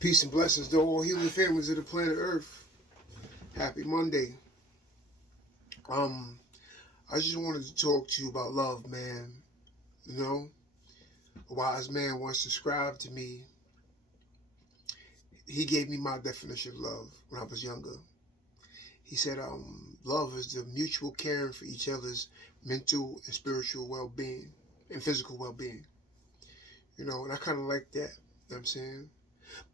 Peace and blessings to all human families of the planet Earth. Happy Monday. Um, I just wanted to talk to you about love, man. You know, a wise man once described to me, he gave me my definition of love when I was younger. He said, love is the mutual caring for each other's mental and spiritual well-being and physical well-being. And I kind of like that. You know what I'm saying?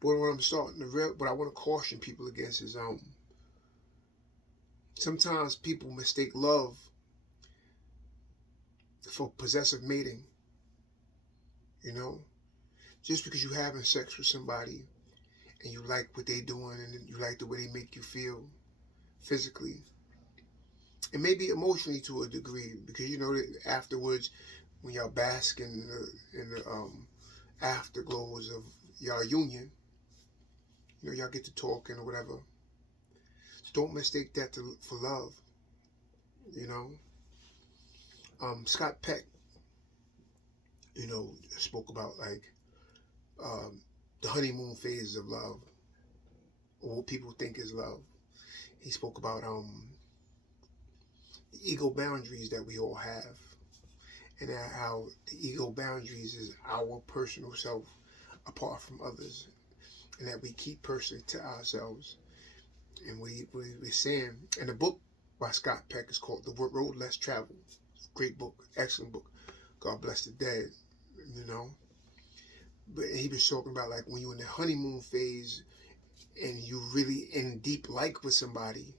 But what I'm starting to what I want to caution people against is sometimes people mistake love for possessive mating. You know, just because you're having sex with somebody and you like what they're doing and you like the way they make you feel physically and maybe emotionally to a degree, because that afterwards, when y'all bask in the afterglows of y'all union, y'all get to talking or whatever. Don't mistake that for love. You know, Scott Peck, spoke about like the honeymoon phase of love, or what people think is love. He spoke about the ego boundaries that we all have, and how the ego boundaries is our personal self apart from others, and that we keep personally to ourselves. And we're saying, and the book by Scott Peck is called The Road Less Traveled. Great book, excellent book. God bless the dead, But he was talking about like when you're in the honeymoon phase and you really in deep like with somebody,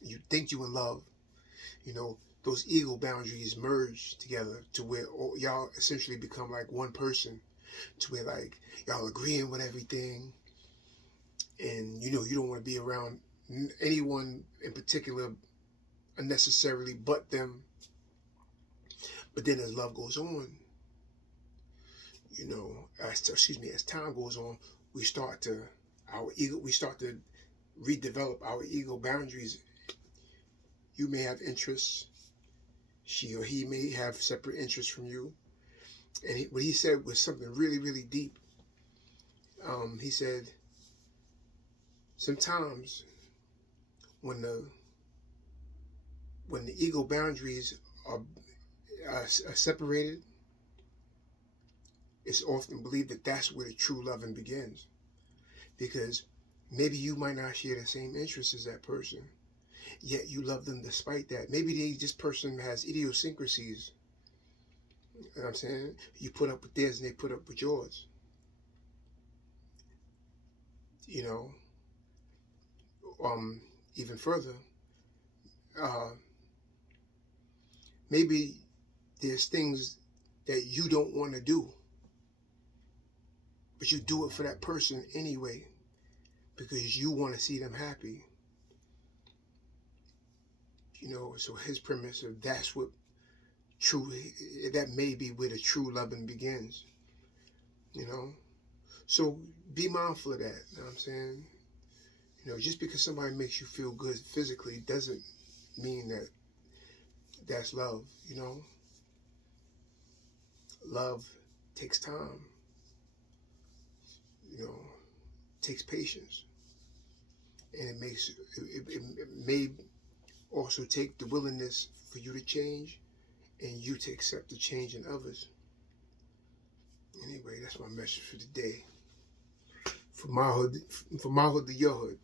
you think you in love, those ego boundaries merge together to where y'all essentially become like one person, to where like y'all agreeing with everything, and you don't want to be around anyone in particular unnecessarily but them. But then as love goes on, as time goes on, we start to redevelop our ego boundaries. You may have interests, she or he may have separate interests from you. And what he said was something really, really deep. He said, sometimes when the ego boundaries are separated, it's often believed that that's where the true loving begins. Because maybe you might not share the same interests as that person, yet you love them despite that. Maybe this person has idiosyncrasies. You know what I'm saying? You put up with theirs and they put up with yours. Even further, maybe there's things that you don't want to do, but you do it for that person anyway, because you want to see them happy. So his premise of that may be where the true loving begins. So be mindful of that. You know what I'm saying? Just because somebody makes you feel good physically doesn't mean that that's love. Love takes time. Takes patience, and it may also take the willingness for you to change and you to accept the change in others. Anyway, that's my message for today. From my hood to your hood.